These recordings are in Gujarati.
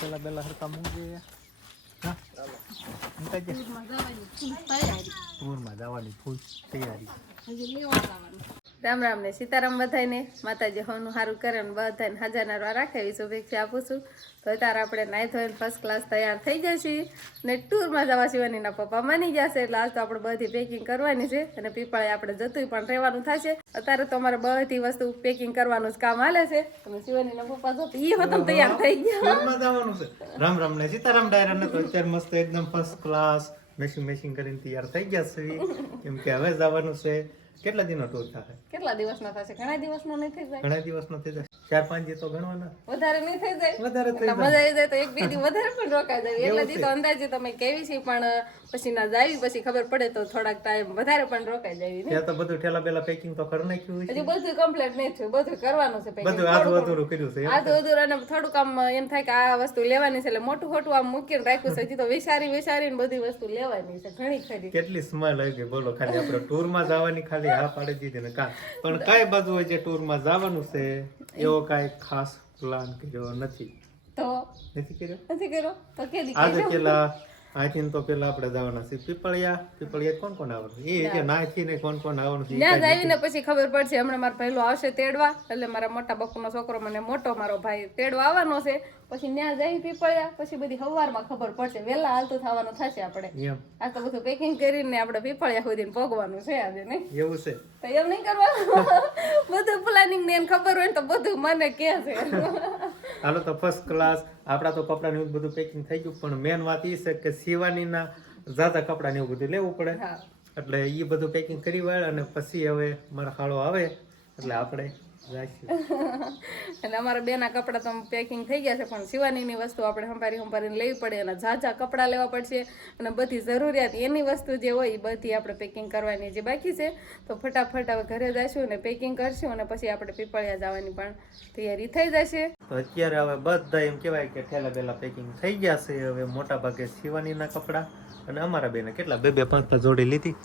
પેલા પેલા હરકા મૂકી હા મૂકાઈ દે ટૂરમાં જવાની ફૂલ તૈયારી રામ રામ ને સીતારામ બધાને માતાજી હોનું સારું કરે ને બધાને હાજર નારવા રાખે એવી શુભેચ્છા આપું છું. તો અત્યારે આપણે નાઈ ધોઈને ફર્સ્ટ ક્લાસ તૈયાર થઈ જશે ને ટૂરમાં જવા શિવાનીના પપ્પા માની જશે એટલે આજ તો આપણે બધી પેકિંગ કરવાની છે અને પીપળે આપણે જતું પણ રહેવાનું થશે. અત્યારે તો અમારે બધી વસ્તુ પેકિંગ કરવાનું જ કામ હાલે છે. અને શિવાનીના પપ્પા જો એ હોતમ તૈયાર થઈ ગયા. રામ રામ ને સીતારામ ડાયરા ને તો અત્યારે મસ્ત એકદમ ફર્સ્ટ ક્લાસ મેશિંગ મેશિંગ કરીને તૈયાર થઈ ગયા છે. કેમ કે હવે જવાનું છે. કેટલા દિનનો ટૂર થાય કેટલા દિવસનો થશે? ઘણા દિવસનો નહીં થઈ જાય. ઘણા દિવસનો થઈ જાય. ચાર પાંચ દિવસ તો ગણવાના. વધારે નહીં થઈ જાય. વધારે થઈ જાય. મજા આવી જાય તો એક બે દિવસ વધારે પણ રોકાઈ જાય. એટલે દી તો અંદાજે તમે કેવી છે પણ પછી ના જાવી પછી ખબર પડે તો થોડાક ટાઈમ વધારે પણ રોકાઈ જાય ને ત્યાં તો બધું ઠેલા પેલા પેકિંગ તો કરી નાખ્યું છે હજી બધું કમ્પ્લીટ નહીં થયું. બધું કરવાનું છે. બધું આધું અધૂરું કર્યું છે આધું અધૂરું અને થોડુંક આમ એમ થાય કે આ વસ્તુ લેવાની છે એટલે મોટું ખોટું આમ મૂકીને રાખ્યું છે. હજી તો વિચારી વિચારીને બધી વસ્તુ લેવાની છે. ઘણી ખરી. કેટલી સ્માઈલ આવી ગઈ. બોલો ખાલી આપણે ટૂરમાં જવાની ખાલી હા પાડી દીધી ને કા. પણ કઈ બાજુ હોય જે ટૂરમાં જવાનું છે એવો કઈ ખાસ પ્લાન કર્યો નથી. તો નથી કર્યો? નથી કર્યો? તો કે દીકરી આજે પેલા અહીંથી તો પેલા આપણે જવાના છે પીપળિયા પીપળિયા કોણ કોણ આવવાનું એ કે નાથી ને કોણ કોણ આવવાનું છે? ત્યાં આવીને પછી ખબર પડશે. હમણાં મારો પહેલો આવશે તેડવા. એટલે મારા મોટા બકુનો છોકરો મને મોટો મારો ભાઈ તેડવા આવવાનો છે. પછી ત્યાં જઈ પીપળિયા. પછી બધી હવારમાં ખબર પડશે. વેલા હાલતું થવાનું થશે આપણે. આ તો બધું પેકિંગ કરીને આપણે પીપળિયા સુધી ભોગવાનું છે આજે નહીં? એવું છે. તો એમ નહીં કરવાનું બધું પ્લાનિંગ ને ખબર હોય તો બધું મને કે છે. હાલો તો ફર્સ્ટ ક્લાસ આપણા તો કપડાને એવું બધું પેકિંગ થઈ ગયું પણ મેન વાત એ છે કે શિવાનીના ઝાઝા કપડાને એવું બધું લેવું પડે. એટલે એ બધું પેકિંગ કરી વાળ અને પછી હવે મારા ખાળો આવે એટલે આપણે એટલે અમારા બેના કપડાં તો પેકિંગ થઈ ગયા છે પણ શિવાનીની વસ્તુ આપણે સંભારી સંભારીને લેવી પડે અને ઝાઝા કપડાં લેવા પડશે અને બધી જરૂરિયાત એની વસ્તુ જે હોય એ બધી આપણે પેકિંગ કરવાની જે બાકી છે તો ફટાફટ હવે ઘરે જઈશું અને પેકિંગ કરશું અને પછી આપણે પીપળિયા જવાની પણ તૈયારી થઈ જશે. તો અત્યારે હવે બધા એમ કહેવાય કે ઠેલા પહેલાં પેકિંગ થઈ ગયા છે હવે મોટા ભાગે શિવાનીના કપડાં અને અમારા બેને કેટલા બે બે પાંચ જોડી લીધી.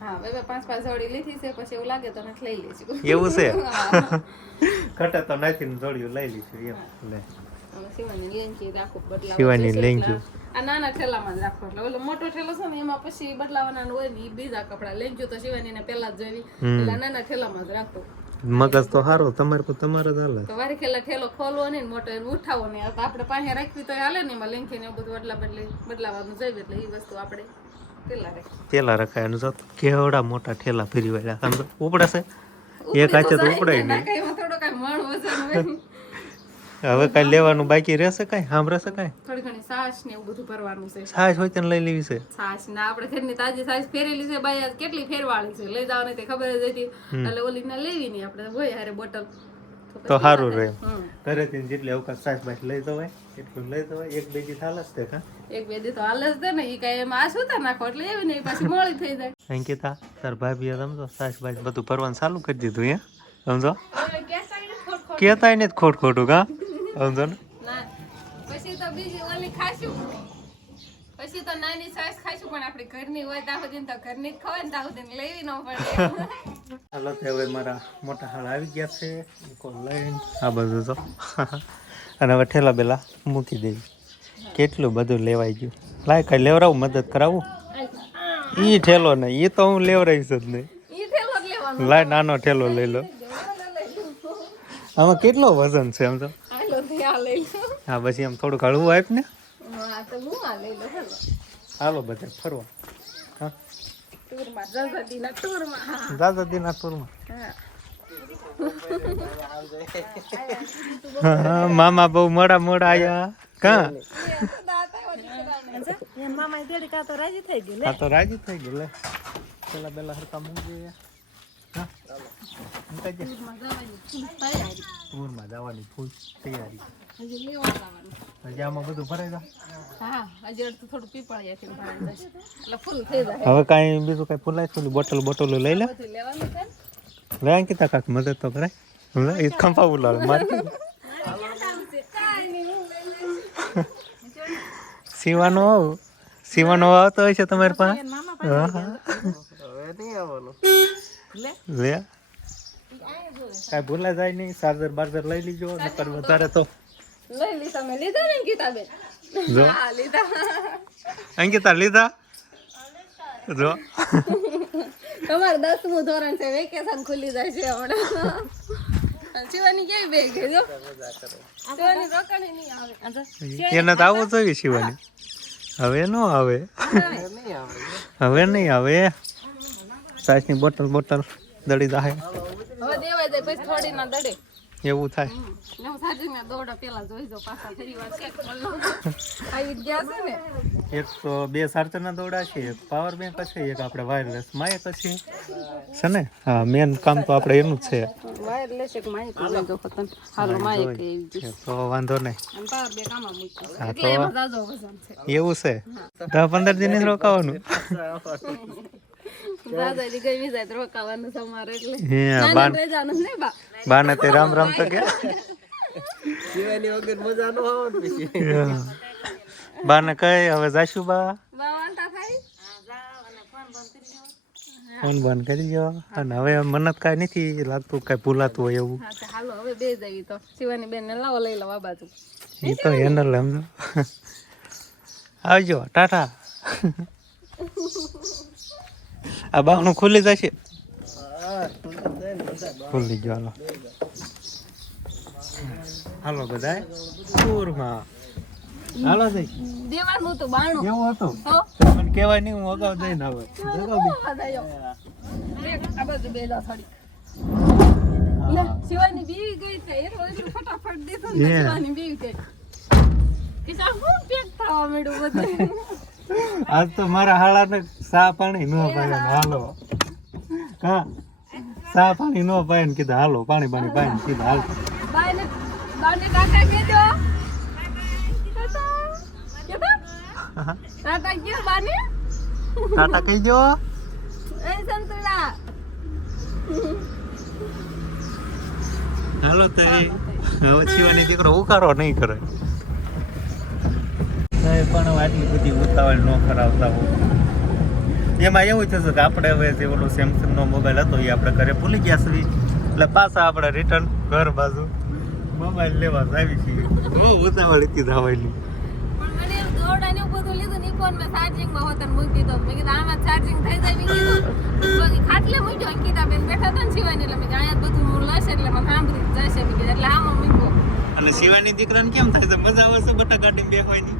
હા બે બે પાંચ પાંચ જોડી લીધી છે પછી એવું લાગે તો નથી લઈ લઈશું એવું છે. ઘટે તો નાખીને જોડીઓ લઈ લીધું એમ. લે. શિવાની લેંકી રાખો બદલાવા શિવાની જશે આ નાના ઠેલામાં જ રાખો એટલે. ઓલો મોટો ઠેલો છે ને એમાં પછી બદલાવાના હોય ને બીજા કપડા. લેંગ્યું તો શિવાનીને પહેલા જ જોઈ. એટલે નાના ઠેલામાં જ રાખો. મગજ તો સારો તમારે તો તમારે જ હાલે. તો વારી ખેલા ઠેલો ખોલવો નહીં ને મોટો એને ઉઠાવો ને આપડે તો આપણે પાસે રાખવી તો હાલે ને એમાં લેંખી ને બધું બદલા બદલી બદલાવાનું જોઈએ એટલે એ વસ્તુ આપણે પેલા રખાય અને જો કેવડા મોટા ઠેલા ફેરી વાળ્યા. સમજો ઉપડે છે એક હાથે તો ઉપડાય નહીં. હવે કઈ લેવાનું બાકી રહેશે કઈ? સાંભળશે કઈ? થોડી ઘણી સાસ ને એવું બધું ભરવાનું છે. સાસ હોય તેને લઈ લેવી છે. સાસ ના આપણે ઘરની તાજી સાસ ફેરેલી છે બાઈ આજ કેટલી ફેરવાળી છે? લઈ જવાની તે ખબર જ હતી. એટલે ઓલી ના લેવી નહીં આપણે. હોય હારે બોટલ. તો સારું રહે ઘરેથી જેટલી અવકાશ છાશ બાશ લઈ જવાય એટલું લઈ જવાય એક બે દી હાલસ જ તે કાં એક બે દી તો હાલ દે ને ઈ કાંઈ એમાં આ સુતા નાખો એટલે એવી નહીં પાછી મોળી થઈ જાય. અંકિતા તાર ભાભીએ સમજો બાશ બધું ભરવાનું ચાલુ કરી દીધું હે સમજો? કેતા એને ખોટ ખોટું. કા? સમજો ને પછી તો બીજી ઓલી ખાશું. પછી તો નાની સાસ ખાશું પણ આપણી ઘરની હોય ત્યાં સુધી તો ઘરની જ ખવાય ને ત્યાં સુધી લેવી ન પડે. હાલો તો હવે મારા મોટા હાળ આવી ગયા છે ઈકો લઈને. આ બધું તો. અને હવે ઠેલા બેલા મૂકી દેવી કેટલું બધું લેવાઈ ગયું. લાય કઈ લેવડાવું મદદ કરાવું? ઈ ઠેલો ને એ તો હું લેવડાવીશ જ નહીં. ઈ લાય નાનો ઠેલો લઈ લો. આમાં કેટલો વજન છે આમ તો? હાલો તે આ લઈ લો. હા પછી આમ થોડુંક હળવું આપ ને. હેલો. હાલો બધા ફરવા. હા. ટૂરમાં ટૂરમાં હા. દાદા દીના ટૂરમાં. હા. હા, મામા બહુ મોડા મોડા આવ્યા કા? આ તો રાજી થઈ ગયું લે. પેલા પેલા હરકા મૂકી હા. ટૂરમાં જવાની ફૂલ તૈયારી. હજી લેવા જવાનું હજી આમાં બધું ભરાઈ જાય? હા હજી તો થોડું પીપળિયાથી ભરાઈ એટલે ફૂલ થઈ જાય. હવે કાંઈ બીજું કાંઈ ફૂલાય થોડું બોટલ બોટલ લઈ લે. બધું લેવાનું છે લે અંકિતા કાક મદદ તો કરાય લે એ મારે. સીવાનો સીવાનો આવતો હોય છે તમારી પાસે? હા હા. લે. કાંઈ ભૂલા જાય નહીં ચાર્જર બાર્જર લઈ લીજો નકર વધારે તો લઈ લીધા મેં લીધા ને ગીતાબેન જો. હા લીધા. અંકિતા લીધા? જો. તમારે દસમું ધોરણ છે વેકેશન ખુલી જાય છે હમણાં. શિવાની ક્યાંય બે ગઈ જો. શિવાની રોકાણી નહીં આવે. એને તો આવવું જોઈએ શિવાની. હવે ન આવે. હવે નહીં આવે. સાસની બોટલ બોટલ દડી જાહે. હવે દેવાય જાય પછી થોડી ના દડે એવું થાય. એક તો બે ચાર્જરના દોડા છે એક પાવર બેંક છે એક આપણે વાયરલેસ માય પછી છે. ને? હા મેન કામ તો આપણે એનું જ છે. તો વાંધો નહીં. અને પાવર બે કામ મૂકી હા તો એમાં જાજો વજન છે. એવું છે. દસ પંદર દિન રોકાવાનું. તો બાન રેજાનું જ નહીં બા? બાને તે રામ રામ તો કે? બાને કઈ હવે જાશું બા. ફોન બંધ કરી દો. અને હવે મને કાંઈ નથી લાગતું કાંઈ ભૂલાતું હોય એવું. હાલો હવે બે જઈએ તો. શિવાની બેન ને લાવો લઈ લો આ બાજુ. એ તો હેન્ડલ સમજો આવજો ટાટા. આ બાનું ખુલી જશે ખુલી ગયો હાલો હાલો બધાય ટૂરમાં હાલો જઈ દેવાનું હતું બાણું કેવું હતું તો મને કહેવાય નહીં હું અગાઉ જઈને આવે. આ બાજુ બે થોડી શિવાની બીવી ગઈ છે એ રોજ ફટાફટ દીધું ને શિવાની બીવી ગઈ કે હું પેક થવા મળ્યું બધું આજ તો મારા હાળાને સા પાણી ન પાય હાલો. હા. સા પાણી ન પાય ને કીધું હાલો પાણી પાણી પાય ને કીધું હાલ. ટાટા કહી દો એ સંતુલા. હાલો તો હવે શિવાની દીકરો ઉકારો નહીં કરે. પણ આટલી બધી ઉતાવળ ન કરાવતા હો એમાં એવું છે કે આપણે હવે જે ઓલો સેમસંગ નો મોબાઈલ હતો એ આપણે ઘરે ભૂલી ગયા છીએ. એટલે પાછા આપણે રિટર્ન ઘર બાજુ મોબાઈલ લેવા આવી છીએ. બહુ ઉતાવળ હતી મૂક્યો અને શિવાની દીકરાને કેમ થાય છે? મજા આવે છે બટા બેસવાની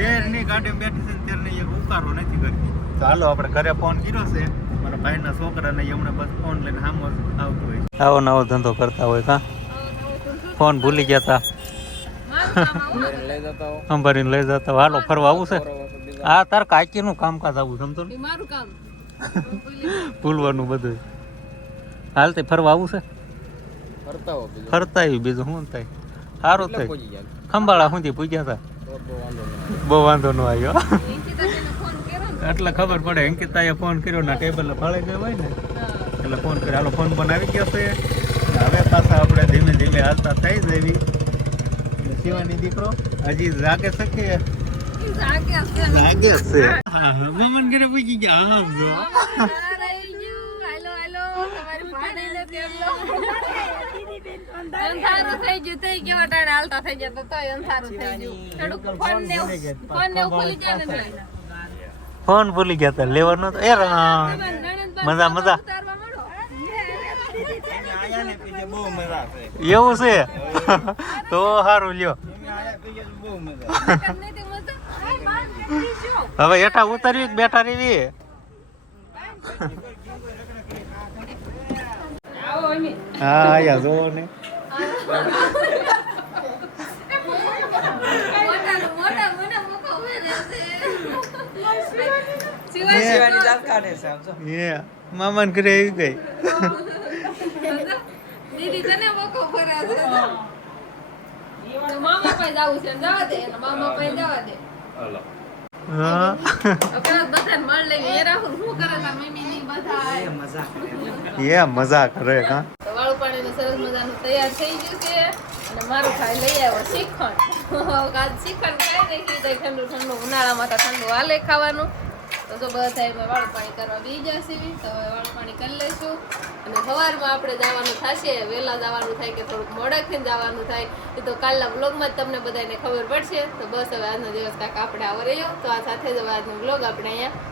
એને ગાડી બેઠી છે ને તેરને એક ઉકારો નથી કરતી ચાલો આપણે ઘરે ફોન કર્યો છે. મારા ભાઈના છોકરાને હમણાં બસ ફોન લઈને સામો આવતો હોય આવો નવો ધંધો કરતા હોય કા? ફોન ભૂલી ગયા તા. અંબારીને લઈ જતા. હાલો ફરવા આવું છે. આ તાર કાકીનું કામકાજ આવું સમજો મારું કામ ભૂલવાનું બધું હાલ તે ફરવા આવું છે? ફરતા આવ્યું બીજું. શું થાય. સારું થાય. ખંભાળા સુધી પૂગ્યા હતા બહુ વાંધો ન આવ્યો. એટલે ખબર પડે અંકિતાએ ફોન કર્યો ના ટેબલ ફાળી ગયો હોય ને એટલે ફોન કર્યો. હાલો ફોન આવી ગયો છે. હવે પાછા આપણે ધીમે ધીમે હાલતા થઈ જવી શિવાની દીકરો હજી જાગે છે કે? ઈ છે. જાગે છે. મમન ઘરે પૂછી ગયા. હા જો આ રહી ગયું. હાલો, હાલો. તમારી ભાણી ને તેમનો. અંધારું થઈ ગયું થઈ ગયું અટાણે હાલતા થઈ ગયા તો તોય અંધારું થઈ ગયું. થોડુંક ફોન ને ફોન ને ખુલી જાય ને ફોન ભૂલી ગયા તા લેવાનો તો એ મજા, મજા. એવું છે? તો સારું લ્યો. ગયો. હવે હેઠા ઉતારવી બેઠા રેવી હા આયા જોવો ને. મોટાનું ને ઘરે આવી ગઈ દીદી તને મોકો ફરે છે મામા પાસે જાવું છે જવા દે મામા પાસે જવા દે હા. પેલા બધાને મળ લઈ એ રાહુલ શું કરે તાર મમ્મી ની બધા એ મજા કરે હા તો વાળું પાણીનું સરસ મજાનું તૈયાર થઈ ગયું છે અને મારું ભાઈ લઈ આવ્યો શ્રીખંડ આજ શ્રીખંડ ખાઈ નહીં જાય ઠંડુ ઠંડુ ઉનાળામાં તો ઠંડુ હાલે ખાવાનું. તો તો બધા એમાં વાળું પાણી કરવા બી જશે તો હવે વાળું પાણી કરી લઈશું. અને સવારમાં આપણે જવાનું થશે, વહેલા જવાનું થાય કે થોડુંક મોડેકથી જવાનું થાય, એ તો કાલના બ્લોગમાં જ તમને બધાને ખબર પડશે. તો બસ હવે આજનો દિવસ કાંક આપણે આવો રહ્યો તો આ સાથે જ આજનો બ્લોગ આપણે અહીંયા